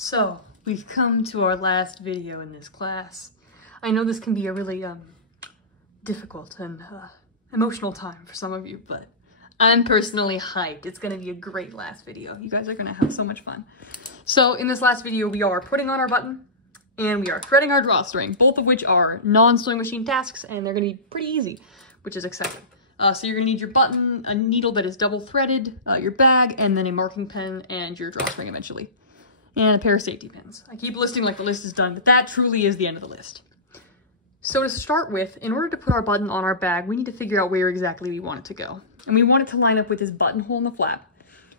So, we've come to our last video in this class. I know this can be a really difficult and emotional time for some of you, but I'm personally hyped. It's gonna be a great last video. You guys are gonna have so much fun. So in this last video, we are putting on our button and we are threading our drawstring, both of which are non-sewing machine tasks, and they're gonna be pretty easy, which is exciting. So you're gonna need your button, a needle that is double threaded, your bag, and then a marking pen and your drawstring eventually. And a pair of safety pins. I keep listing like the list is done, but that truly is the end of the list. So to start with, in order to put our button on our bag, we need to figure out where exactly we want it to go. And we want it to line up with this buttonhole in the flap.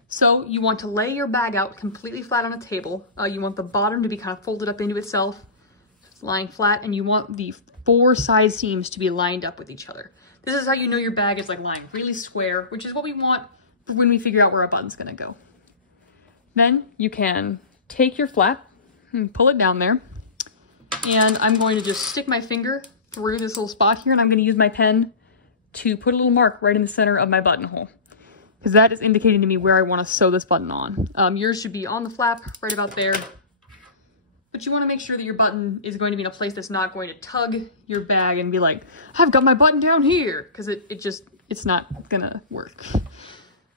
So you want to lay your bag out completely flat on a table. You want the bottom to be kind of folded up into itself. It's lying flat, and you want the 4 side seams to be lined up with each other. This is how you know your bag is like lying really square, which is what we want for when we figure out where our button's gonna go. Then you can take your flap and pull it down there. And I'm going to just stick my finger through this little spot here, and I'm going to use my pen to put a little mark right in the center of my buttonhole, because that is indicating to me where I want to sew this button on. Yours should be on the flap right about there, but you want to make sure that your button is going to be in a place that's not going to tug your bag and be like, I've got my button down here, because it's not gonna work.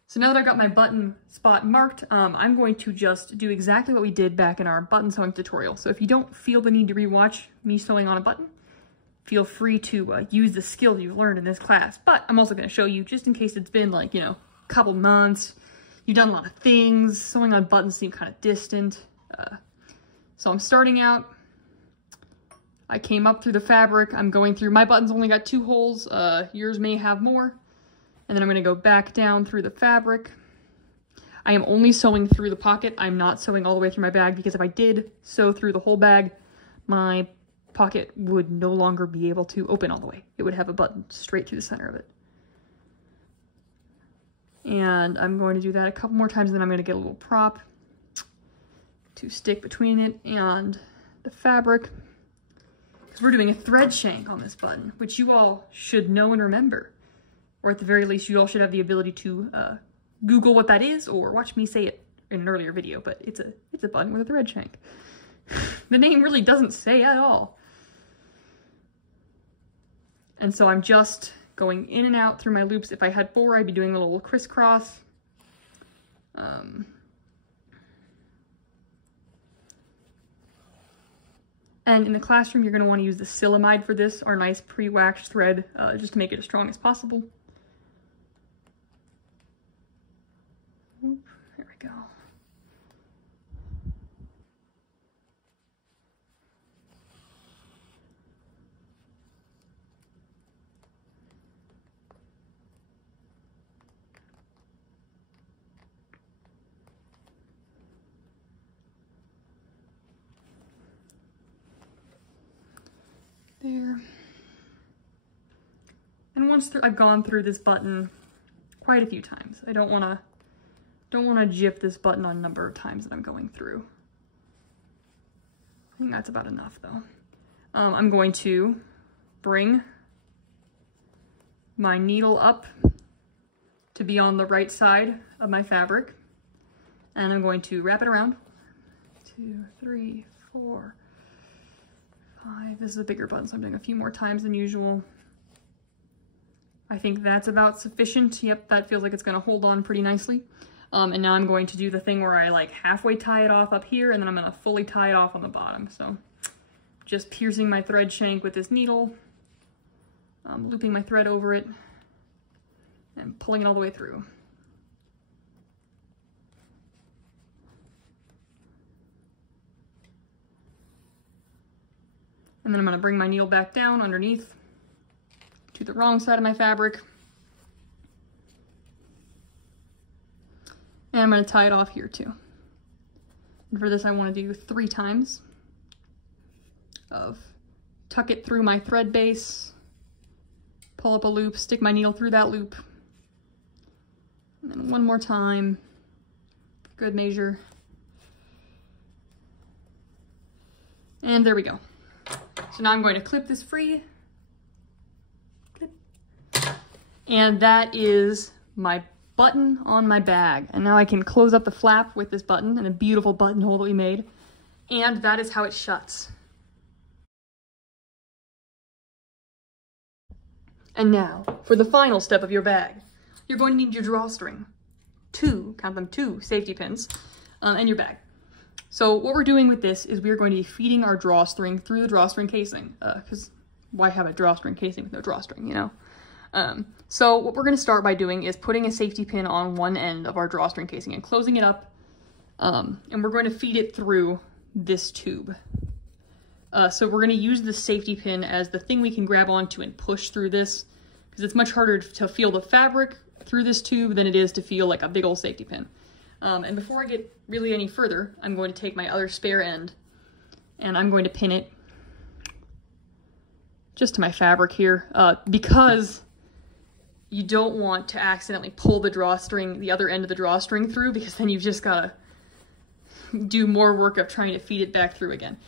So now that I've got my button spot marked, I'm going to just do exactly what we did back in our button sewing tutorial. So if you don't feel the need to rewatch me sewing on a button, feel free to use the skill that you've learned in this class. But I'm also going to show you, just in case it's been like, a couple months, you've done a lot of things, sewing on buttons seem kind of distant. So I'm starting out, I came up through the fabric, I'm going through, my button's only got 2 holes, yours may have more. And then I'm going to go back down through the fabric. I am only sewing through the pocket. I'm not sewing all the way through my bag, because if I did sew through the whole bag, my pocket would no longer be able to open all the way. It would have a button straight through the center of it. And I'm going to do that a couple more times, and then I'm going to get a little prop to stick between it and the fabric, because we're doing a thread shank on this button, which you all should know and remember. Or at the very least, you all should have the ability to Google what that is, or watch me say it in an earlier video, but it's a button with a thread shank. The name really doesn't say at all. And so I'm just going in and out through my loops. If I had 4, I'd be doing a little crisscross. And in the classroom, you're going to want to use the silamide for this, our nice pre-waxed thread, just to make it as strong as possible. There we go. There. And once I've gone through this button quite a few times, I don't want to jip this button on a number of times that I'm going through. I think that's about enough though. I'm going to bring my needle up to be on the right side of my fabric, and I'm going to wrap it around. 2, 3, 4, 5. This is a bigger button, so I'm doing a few more times than usual. I think that's about sufficient. Yep, that feels like it's going to hold on pretty nicely. And now I'm going to do the thing where I like halfway tie it off up here, and then I'm going to fully tie it off on the bottom. So just piercing my thread shank with this needle, looping my thread over it, and pulling it all the way through. And then I'm going to bring my needle back down underneath to the wrong side of my fabric. And I'm going to tie it off here too. And for this, I want to do 3 times of tuck it through my thread base, pull up a loop, stick my needle through that loop, and then 1 more time, good measure. And there we go. So now I'm going to clip this free. Clip. And that is my button on my bag. And now I can close up the flap with this button and a beautiful buttonhole that we made. And that is how it shuts. And now, for the final step of your bag, you're going to need your drawstring. Count them, 2 safety pins, and your bag. So what we're doing with this is we're going to be feeding our drawstring through the drawstring casing, because why have a drawstring casing with no drawstring, you know? So what we're going to start by doing is putting a safety pin on one end of our drawstring casing and closing it up, and we're going to feed it through this tube. So we're going to use the safety pin as the thing we can grab onto and push through this, because it's much harder to feel the fabric through this tube than it is to feel like a big old safety pin. And before I get really any further, I'm going to take my other spare end and I'm going to pin it just to my fabric here, because you don't want to accidentally pull the drawstring, the other end of the drawstring through, because then you've just got to do more work of trying to feed it back through again.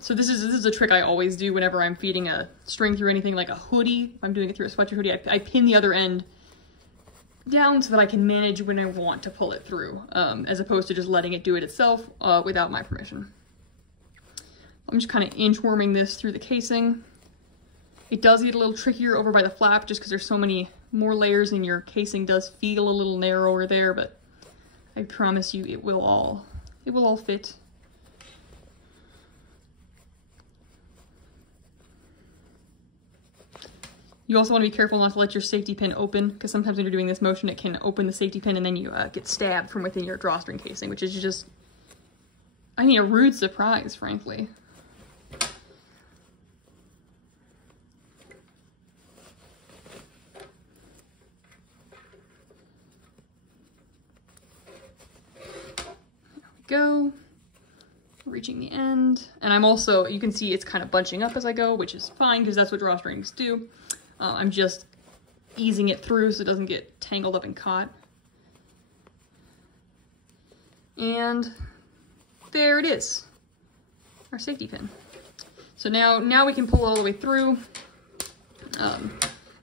So this is a trick I always do whenever I'm feeding a string through anything like a hoodie. If I'm doing it through a sweatshirt hoodie, I pin the other end down so that I can manage when I want to pull it through, as opposed to just letting it do it itself without my permission. I'm just kind of inchworming this through the casing. It does get a little trickier over by the flap just because there's so many more layers and your casing does feel a little narrower there, but I promise you it will all fit. You also want to be careful not to let your safety pin open, because sometimes when you're doing this motion, it can open the safety pin and then you get stabbed from within your drawstring casing, which is just, I mean, a rude surprise, frankly. There we go. Reaching the end. And I'm also, you can see it's kind of bunching up as I go, which is fine because that's what drawstrings do. I'm just easing it through so it doesn't get tangled up and caught. And there it is, our safety pin. So now we can pull it all the way through, and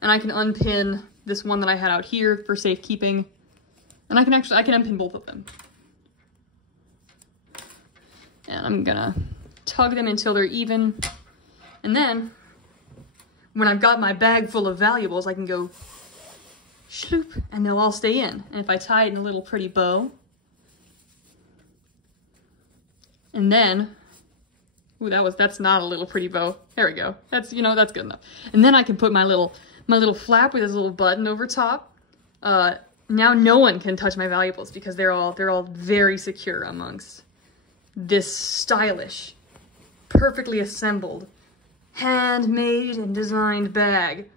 I can unpin this one that I had out here for safekeeping, and I can unpin both of them. And I'm gonna tug them until they're even, and then when I've got my bag full of valuables, I can go shloop, and they'll all stay in. And if I tie it in a little pretty bow, and then, ooh, that's not a little pretty bow. There we go. That's, you know, that's good enough. And then I can put my little flap with this little button over top. Now no one can touch my valuables because they're all very secure amongst this stylish, perfectly assembled, handmade and designed bag.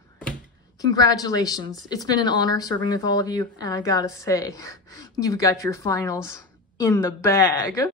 Congratulations. It's been an honor serving with all of you, and I gotta say, you've got your finals in the bag.